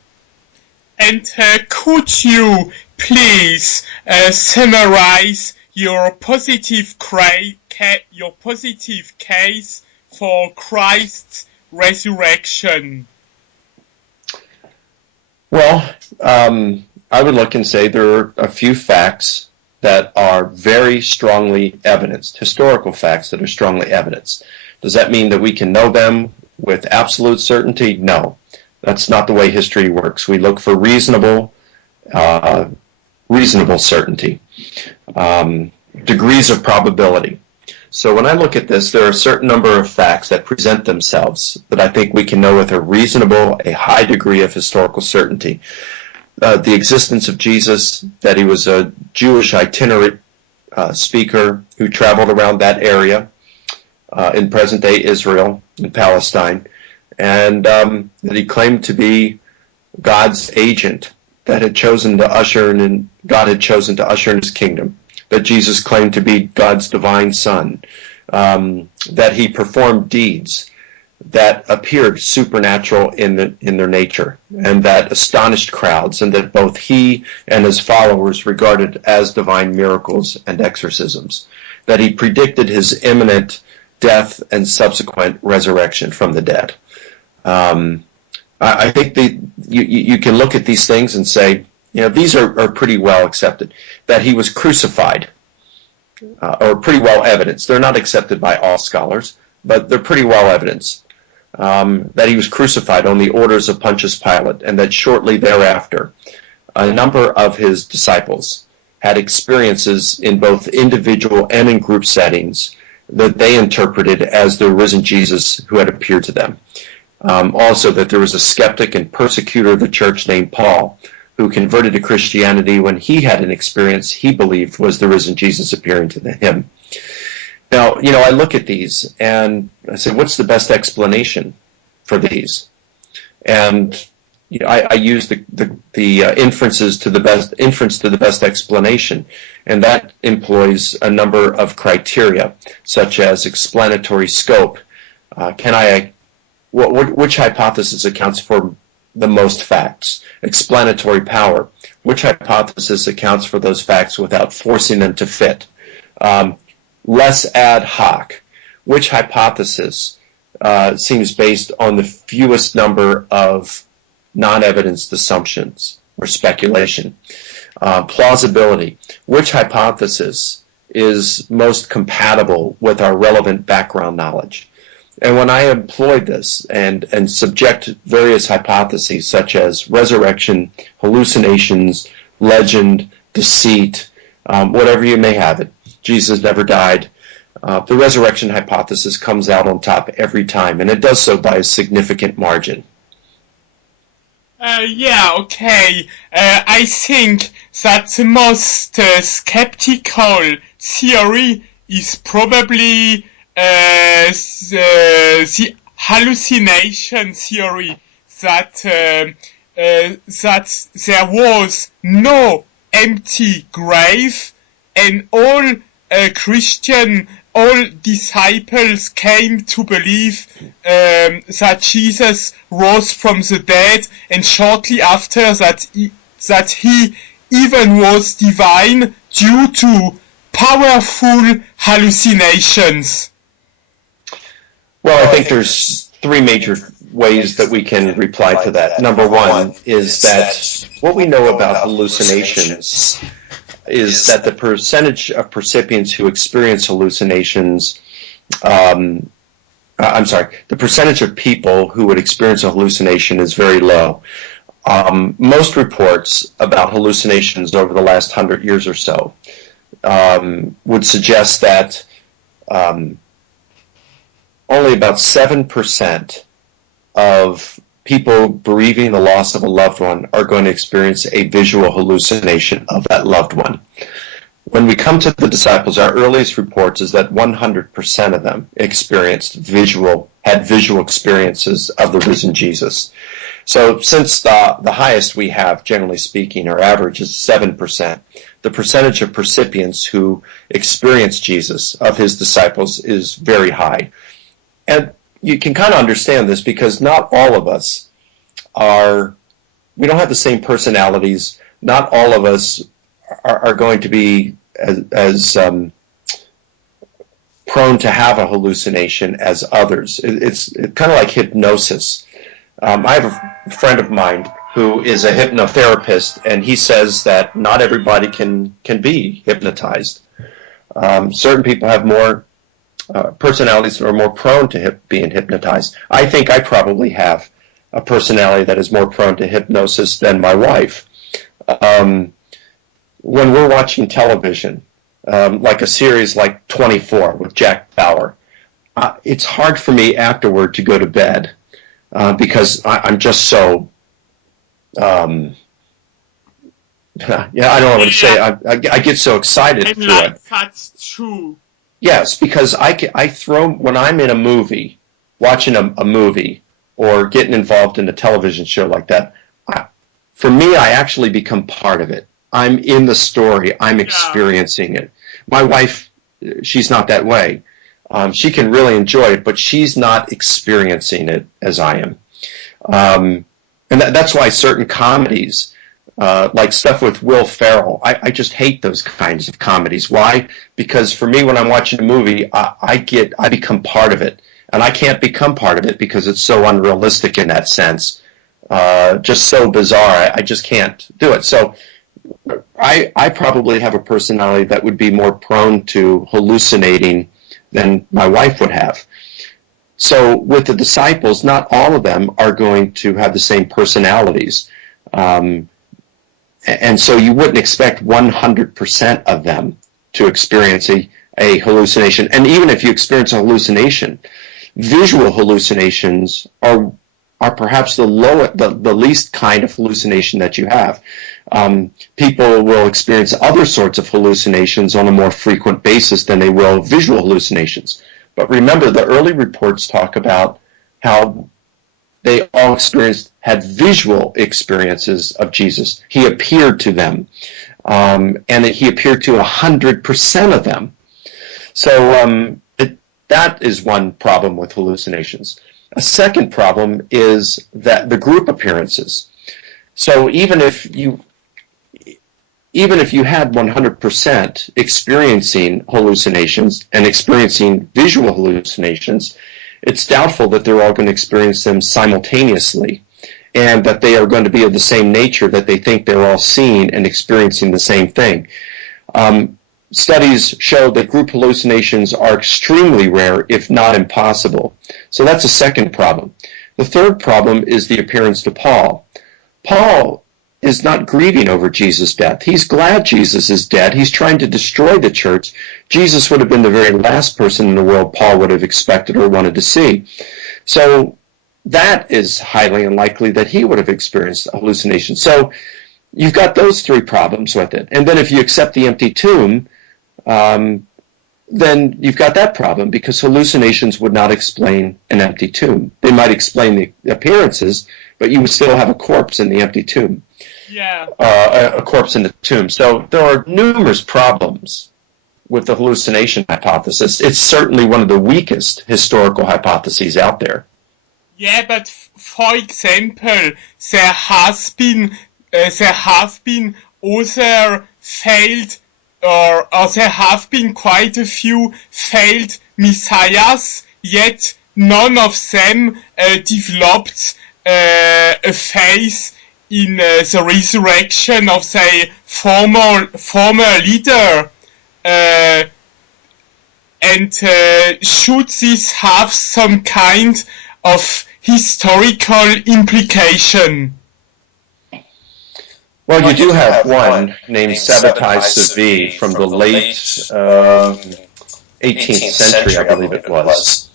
And could you please summarize your positive case for Christ's resurrection? Well, I would look and say there are a few facts that are very strongly evidenced, historical facts that are strongly evidenced. Does that mean that we can know them with absolute certainty? No. That's not the way history works. We look for reasonable certainty, degrees of probability. So when I look at this, there are a certain number of facts that present themselves that I think we can know with a high degree of historical certainty. The existence of Jesus, that he was a Jewish itinerant speaker who traveled around that area in present-day Israel and Palestine, and that he claimed to be God's agent that had chosen to usher in, God had chosen to usher in his kingdom, that Jesus claimed to be God's divine son, that he performed deeds that appeared supernatural in their nature, and that astonished crowds, and that both he and his followers regarded as divine miracles and exorcisms, that he predicted his imminent death and subsequent resurrection from the dead. I think you can look at these things and say, these are pretty well accepted. That he was crucified, or pretty well evidenced. They're not accepted by all scholars, but they're pretty well evidenced. That he was crucified on the orders of Pontius Pilate, and that shortly thereafter, a number of his disciples had experiences in both individual and in group settings that they interpreted as the risen Jesus who had appeared to them. Also, that there was a skeptic and persecutor of the church named Paul, who converted to Christianity when he had an experience he believed was the risen Jesus appearing to him. Now, I look at these and I say, what's the best explanation for these? And I use the inferences to the best inference to the best explanation, and that employs a number of criteria, such as explanatory scope. Which hypothesis accounts for the most facts? Explanatory power. Which hypothesis accounts for those facts without forcing them to fit? Less ad hoc. Which hypothesis seems based on the fewest number of non-evidenced assumptions or speculation? Plausibility. Which hypothesis is most compatible with our relevant background knowledge? And when I employ this and subject various hypotheses such as resurrection, hallucinations, legend, deceit, whatever you may have it, Jesus never died, the resurrection hypothesis comes out on top every time, and it does so by a significant margin. Okay. I think that the most skeptical theory is probably the hallucination theory, that there was no empty grave, and all disciples came to believe that Jesus rose from the dead, and shortly after that he even was divine due to powerful hallucinations. Well, I think there's three major ways that we can reply to that. Number one is that what we know about hallucinations is that the percentage of percipients who experience hallucinations, the percentage of people who would experience a hallucination is very low. Most reports about hallucinations over the last 100 years or so would suggest that only about 7% of people bereaving the loss of a loved one are going to experience a visual hallucination of that loved one. When we come to the disciples, our earliest reports is that 100% of them had visual experiences of the risen Jesus. So since the highest we have, generally speaking, our average is 7%, the percentage of percipients who experience Jesus, of his disciples, is very high. And you can kind of understand this because not all of us we don't have the same personalities. Not all of us are going to be as prone to have a hallucination as others. It's kind of like hypnosis. I have a friend of mine who is a hypnotherapist, and he says that not everybody can be hypnotized. Certain people have more personalities that are more prone to being hypnotized. I think I probably have a personality that is more prone to hypnosis than my wife. When we're watching television, like a series like 24 with Jack Bauer, it's hard for me afterward to go to bed because I'm just so... I don't know what to say. I get so excited through it. That's true. Yes, because when I'm in a movie, watching a movie, or getting involved in a television show like that, for me, I actually become part of it. I'm in the story. I'm experiencing it. My wife, she's not that way. She can really enjoy it, but she's not experiencing it as I am. And that's why certain comedies, like stuff with Will Ferrell, I just hate those kinds of comedies. Why? Because for me, when I'm watching a movie, I become part of it. And I can't become part of it because it's so unrealistic in that sense. Just so bizarre. I just can't do it. So I probably have a personality that would be more prone to hallucinating than my wife would have. So with the disciples, not all of them are going to have the same personalities. And so you wouldn't expect 100% of them to experience a hallucination. And even if you experience a hallucination, visual hallucinations are perhaps the least kind of hallucination that you have. People will experience other sorts of hallucinations on a more frequent basis than they will visual hallucinations. But remember, the early reports talk about how they all had visual experiences of Jesus. He appeared to them, and that he appeared to 100% of them. So that is one problem with hallucinations. A second problem is that the group appearances. So even if you had 100% experiencing hallucinations and experiencing visual hallucinations, it's doubtful that they're all going to experience them simultaneously and that they are going to be of the same nature, that they think they're all seeing and experiencing the same thing. Studies show that group hallucinations are extremely rare, if not impossible. So that's a second problem. The third problem is the appearance to Paul. Paul is not grieving over Jesus' death. He's glad Jesus is dead. He's trying to destroy the church. Jesus would have been the very last person in the world Paul would have expected or wanted to see. So that is highly unlikely that he would have experienced a hallucination. So you've got those three problems with it. And then if you accept the empty tomb, then you've got that problem, because hallucinations would not explain an empty tomb. They might explain the appearances, but you would still have a corpse in the empty tomb. Yeah. a corpse in the tomb. So there are numerous problems with the hallucination hypothesis. It's certainly one of the weakest historical hypotheses out there. Yeah, but for example, there have been other failed, or there have been quite a few failed messiahs, yet none of them developed a faith in the resurrection of their former leader. And should this have some kind of historical implication? Well, you do have one named Sabbatai Sevi from the late 18th century, I believe it was.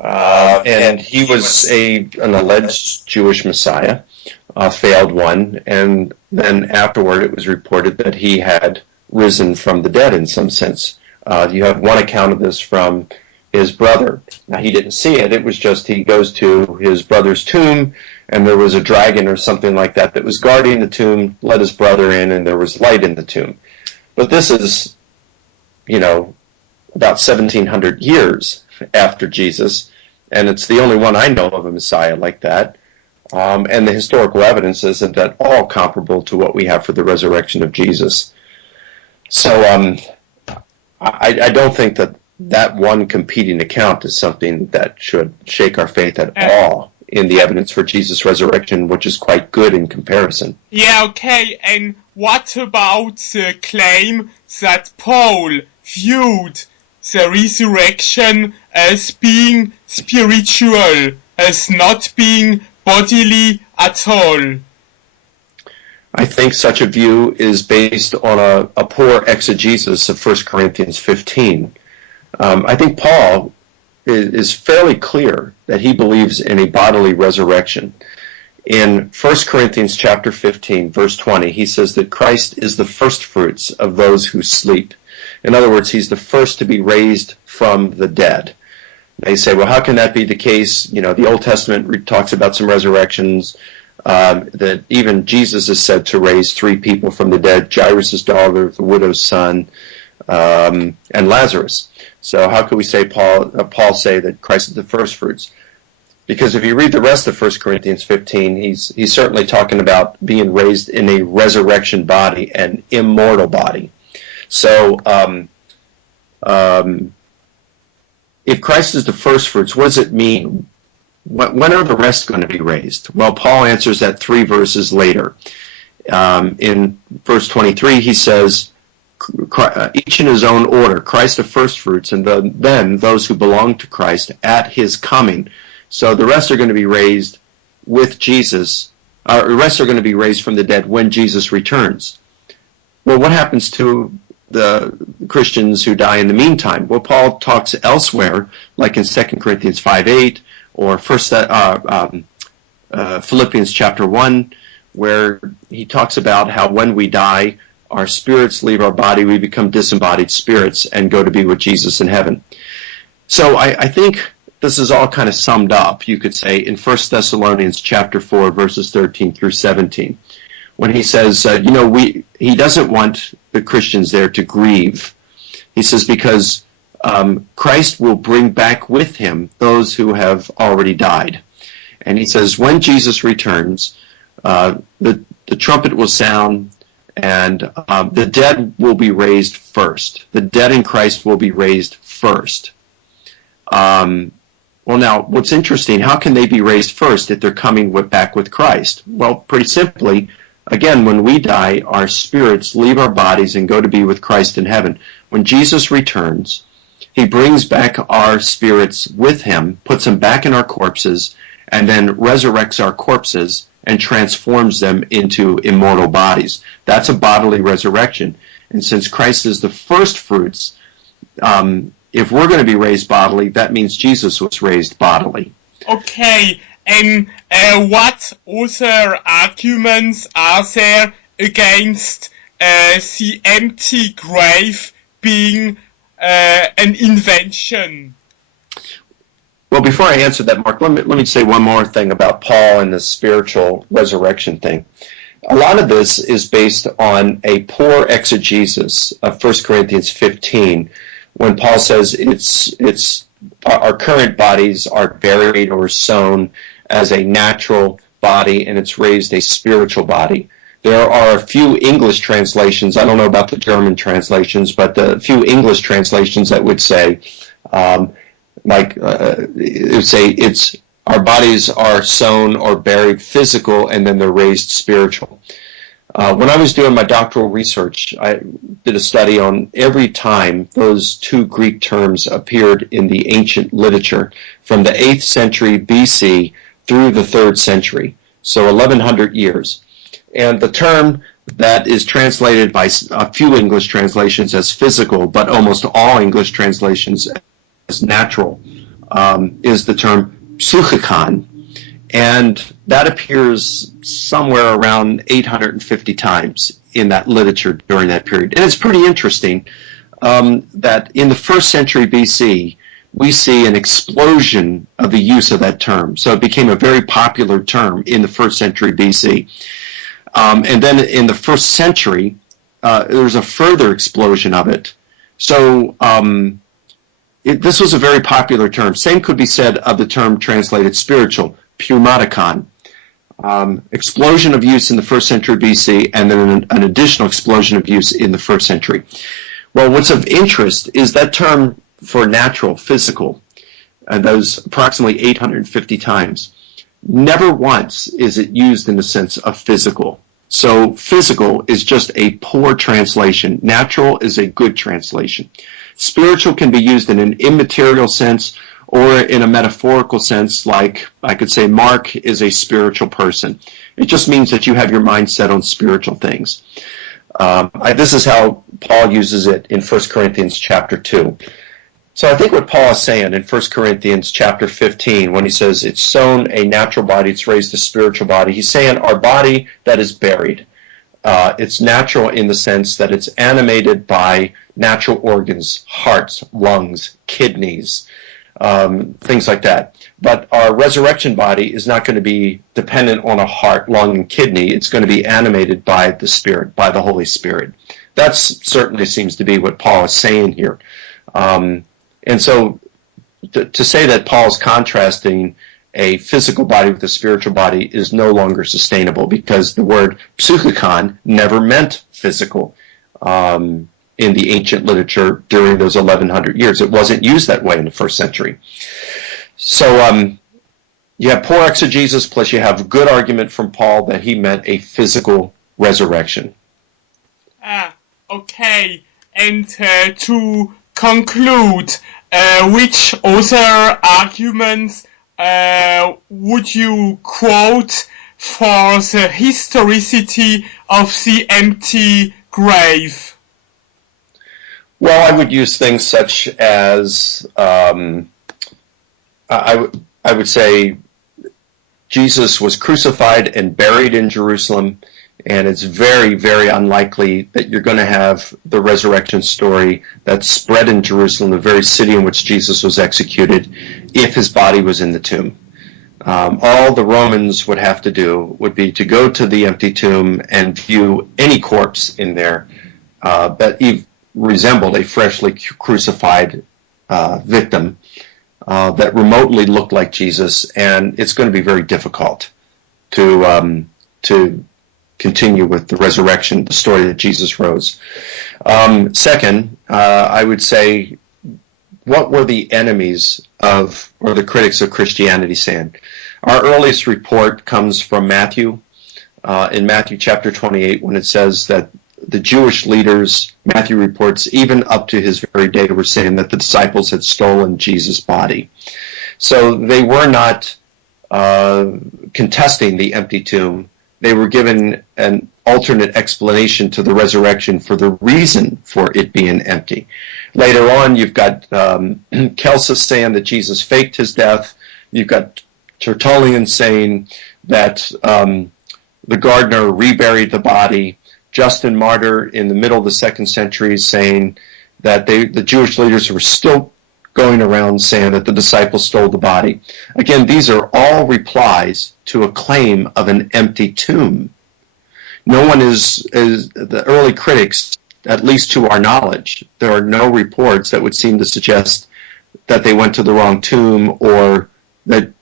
And he was an alleged Jewish messiah, a failed one, and then afterward it was reported that he had risen from the dead in some sense. You have one account of this from his brother. Now, he didn't see it. It was just he goes to his brother's tomb, and there was a dragon or something like that that was guarding the tomb, let his brother in, and there was light in the tomb. But this is, about 1,700 years after Jesus, and it's the only one I know of a Messiah like that. And the historical evidence isn't at all comparable to what we have for the resurrection of Jesus. So I don't think that one competing account is something that should shake our faith at all in the evidence for Jesus' resurrection, which is quite good in comparison. Yeah, okay, and what about the claim that Paul viewed the resurrection as being spiritual, as not being bodily at all? I think such a view is based on a poor exegesis of 1 Corinthians 15. I think Paul is fairly clear that he believes in a bodily resurrection. In 1 Corinthians chapter 15, verse 20, he says that Christ is the first fruits of those who sleep. In other words, he's the first to be raised from the dead. They say, well, how can that be the case? The Old Testament talks about some resurrections, that even Jesus is said to raise 3 people from the dead, Jairus' daughter, the widow's son, and Lazarus. So how could we say Paul say that Christ is the first fruits? Because if you read the rest of 1 Corinthians 15, he's certainly talking about being raised in a resurrection body, an immortal body. So if Christ is the first fruits, what does it mean? When are the rest going to be raised? Well, Paul answers that 3 verses later. In verse 23, he says, each in his own order, Christ the first fruits, and then those who belong to Christ at his coming. So the rest are going to be raised with Jesus. The rest are going to be raised from the dead when Jesus returns. Well, what happens to the Christians who die in the meantime? Well, Paul talks elsewhere, like in 2 Corinthians 5:8 or Philippians chapter 1, where he talks about how when we die, our spirits leave our body, we become disembodied spirits and go to be with Jesus in heaven. So I think this is all kind of summed up, you could say, in 1 Thessalonians chapter 4, verses 13 through 17, when he says, he doesn't want the Christians there to grieve. He says, because Christ will bring back with him those who have already died. And he says, when Jesus returns, the trumpet will sound, and the dead will be raised first. The dead in Christ will be raised first. Well, now, what's interesting, how can they be raised first if they're coming back with Christ? Well, pretty simply, again, when we die, our spirits leave our bodies and go to be with Christ in heaven. When Jesus returns, he brings back our spirits with him, puts them back in our corpses, and then resurrects our corpses and transforms them into immortal bodies. That's a bodily resurrection. And since Christ is the first fruits, if we're going to be raised bodily, that means Jesus was raised bodily. Okay, and what other arguments are there against the empty grave being an invention? Well, before I answer that, Mark, let me say one more thing about Paul and the spiritual resurrection thing. A lot of this is based on a poor exegesis of 1 Corinthians 15, when Paul says it's our current bodies are buried or sown as a natural body, and it's raised a spiritual body. There are a few English translations, I don't know about the German translations, but the few English translations that would say, it would say it's our bodies are sown or buried physical, and then they're raised spiritual. When I was doing my doctoral research, I did a study on every time those two Greek terms appeared in the ancient literature from the 8th century BC through the 3rd century, so 1100 years. And the term that is translated by a few English translations as physical, but almost all English translations as natural, is the term psychikon. And that appears somewhere around 850 times in that literature during that period. And it's pretty interesting that in the 1st century BC, we see an explosion of the use of that term. So it became a very popular term in the 1st century BC. And then in the 1st century, there's a further explosion of it. So this was a very popular term. Same could be said of the term translated spiritual, pneumaticon. Explosion of use in the 1st century BC, and then an additional explosion of use in the 1st century. Well, what's of interest is that term for natural, physical, and those approximately 850 times. Never once is it used in the sense of physical. So physical is just a poor translation. Natural is a good translation. Spiritual can be used in an immaterial sense or in a metaphorical sense, like I could say Mark is a spiritual person. It just means that you have your mind set on spiritual things. This is how Paul uses it in 1 Corinthians chapter 2. So I think what Paul is saying in 1 Corinthians chapter 15, when he says it's sown a natural body, it's raised a spiritual body, he's saying our body that is buried. It's natural in the sense that it's animated by natural organs, hearts, lungs, kidneys, things like that. But our resurrection body is not going to be dependent on a heart, lung, and kidney. It's going to be animated by the Spirit, by the Holy Spirit. That certainly seems to be what Paul is saying here. And so to say that Paul's contrasting a physical body with a spiritual body is no longer sustainable, because the word psychikon never meant physical in the ancient literature during those 1100 years. It wasn't used that way in the 1st century. So you have poor exegesis, plus you have good argument from Paul that he meant a physical resurrection. Okay. And to conclude, which other arguments would you quote for the historicity of the empty grave? Well, I would use things such as I would say Jesus was crucified and buried in Jerusalem, and it's very, very unlikely that you're going to have the resurrection story that's spread in Jerusalem, the very city in which Jesus was executed, if his body was in the tomb. All the Romans would have to do would be to go to the empty tomb and view any corpse in there that resembled a freshly crucified victim that remotely looked like Jesus, and it's going to be very difficult to continue with the resurrection, the story that Jesus rose. Second, I would say, what were the enemies of, or the critics of Christianity saying? Our earliest report comes from Matthew, in Matthew chapter 28, when it says that the Jewish leaders, Matthew reports, even up to his very day, were saying that the disciples had stolen Jesus' body. So they were not contesting the empty tomb. They were given an alternate explanation to the resurrection for the reason for it being empty. Later on, you've got Celsus saying that Jesus faked his death. You've got Tertullian saying that the gardener reburied the body. Justin Martyr in the middle of the 2nd century saying that the Jewish leaders were still going around saying that the disciples stole the body. Again, these are all replies to a claim of an empty tomb. no one is the early critics, at least to our knowledge, there are no reports that would seem to suggest that they went to the wrong tomb or that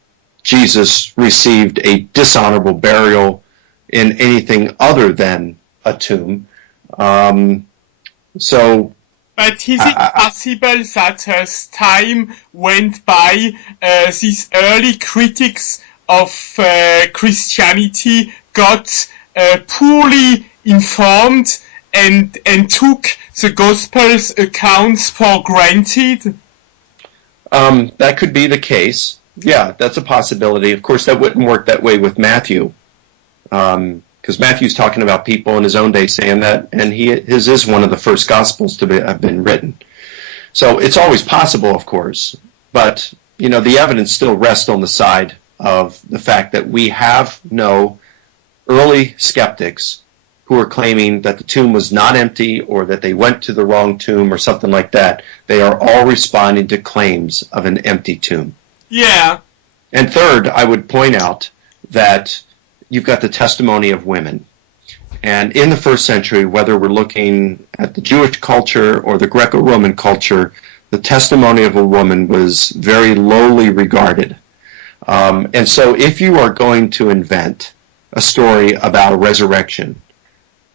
Jesus received a dishonorable burial in anything other than a tomb. But is it possible that as time went by, these early critics of Christianity got poorly informed and took the Gospel's accounts for granted? That could be the case. Yeah, that's a possibility. Of course, that wouldn't work that way with Matthew, because Matthew's talking about people in his own day saying that, and his is one of the first Gospels to have been written. So it's always possible, of course, but the evidence still rests on the side of the fact that we have no early skeptics who are claiming that the tomb was not empty or that they went to the wrong tomb or something like that. They are all responding to claims of an empty tomb. Yeah. And third, I would point out that you've got the testimony of women. And in the first century, whether we're looking at the Jewish culture or the Greco-Roman culture, the testimony of a woman was very lowly regarded. And so if you are going to invent a story about a resurrection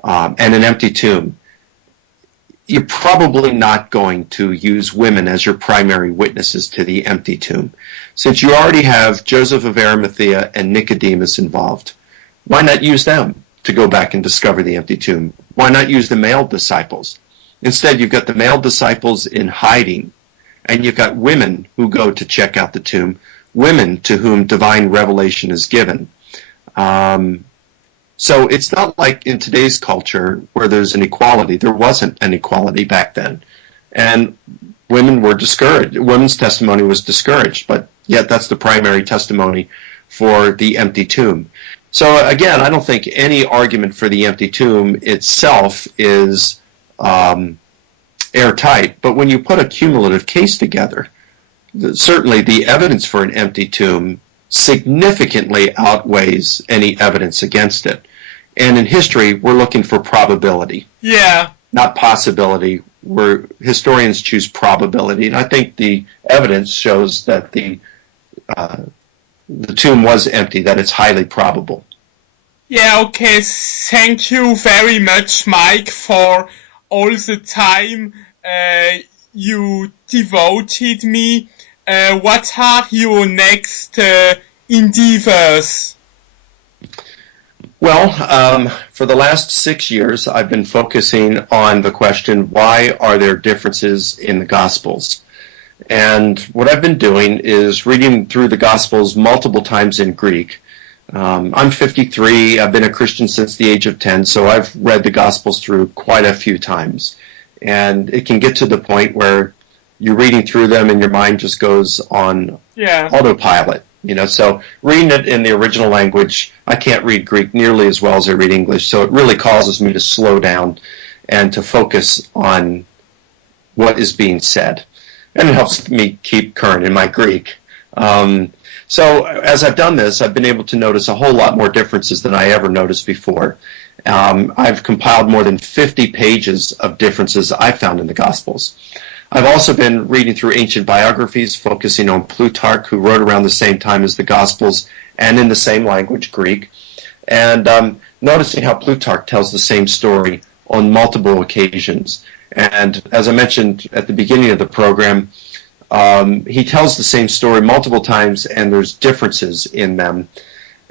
and an empty tomb, you're probably not going to use women as your primary witnesses to the empty tomb. Since you already have Joseph of Arimathea and Nicodemus involved, why not use them to go back and discover the empty tomb? Why not use the male disciples? Instead, you've got the male disciples in hiding, and you've got women who go to check out the tomb, women to whom divine revelation is given. So it's not like in today's culture where there's an equality. There wasn't an equality back then. And women were discouraged. Women's testimony was discouraged, but yet that's the primary testimony for the empty tomb. So again, I don't think any argument for the empty tomb itself is airtight, but when you put a cumulative case together, certainly the evidence for an empty tomb significantly outweighs any evidence against it. And in history, we're looking for probability. Yeah. Not possibility. Historians choose probability, and I think the evidence shows that the tomb was empty, that it's highly probable. Yeah, okay. Thank you very much, Mike, for all the time you devoted me. What are your next endeavors? Well, for the last 6 years, I've been focusing on the question, why are there differences in the Gospels? And what I've been doing is reading through the Gospels multiple times in Greek. I'm 53. I've been a Christian since the age of 10, so I've read the Gospels through quite a few times. And it can get to the point where you're reading through them and your mind just goes on autopilot. So reading it in the original language, I can't read Greek nearly as well as I read English, so it really causes me to slow down and to focus on what is being said. And it helps me keep current in my Greek. So as I've done this, I've been able to notice a whole lot more differences than I ever noticed before. I've compiled more than 50 pages of differences I found in the Gospels. I've also been reading through ancient biographies, focusing on Plutarch, who wrote around the same time as the Gospels and in the same language, Greek, and noticing how Plutarch tells the same story on multiple occasions. And as I mentioned at the beginning of the program, he tells the same story multiple times, and there's differences in them.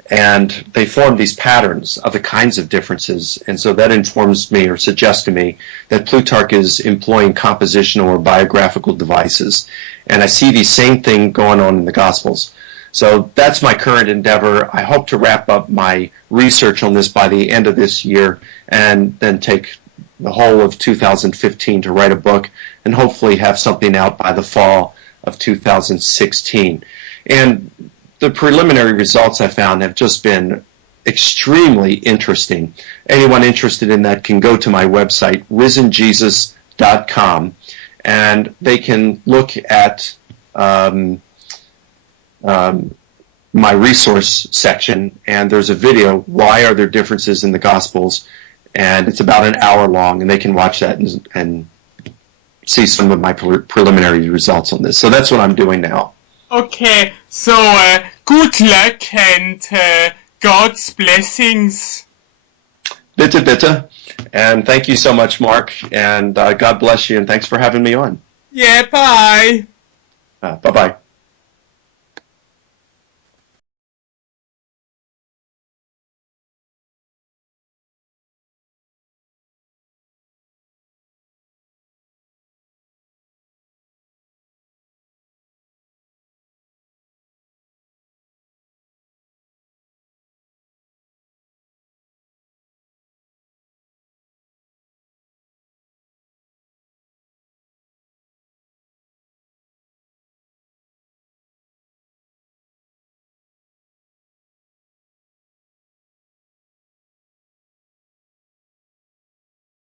And they form these patterns of the kinds of differences. And so that informs me or suggests to me that Plutarch is employing compositional or biographical devices. And I see the same thing going on in the Gospels. So that's my current endeavor. I hope to wrap up my research on this by the end of this year and then take the whole of 2015 to write a book and hopefully have something out by the fall of 2016. And the preliminary results I found have just been extremely interesting. Anyone interested in that can go to my website, risenjesus.com, and they can look at my resource section, and there's a video, Why Are There Differences in the Gospels? And it's about an hour long, and they can watch that and see some of my preliminary results on this. So that's what I'm doing now. Okay, so good luck and God's blessings. Bitte, bitte. And thank you so much, Mark. And God bless you, and thanks for having me on. Yeah, bye. Bye-bye.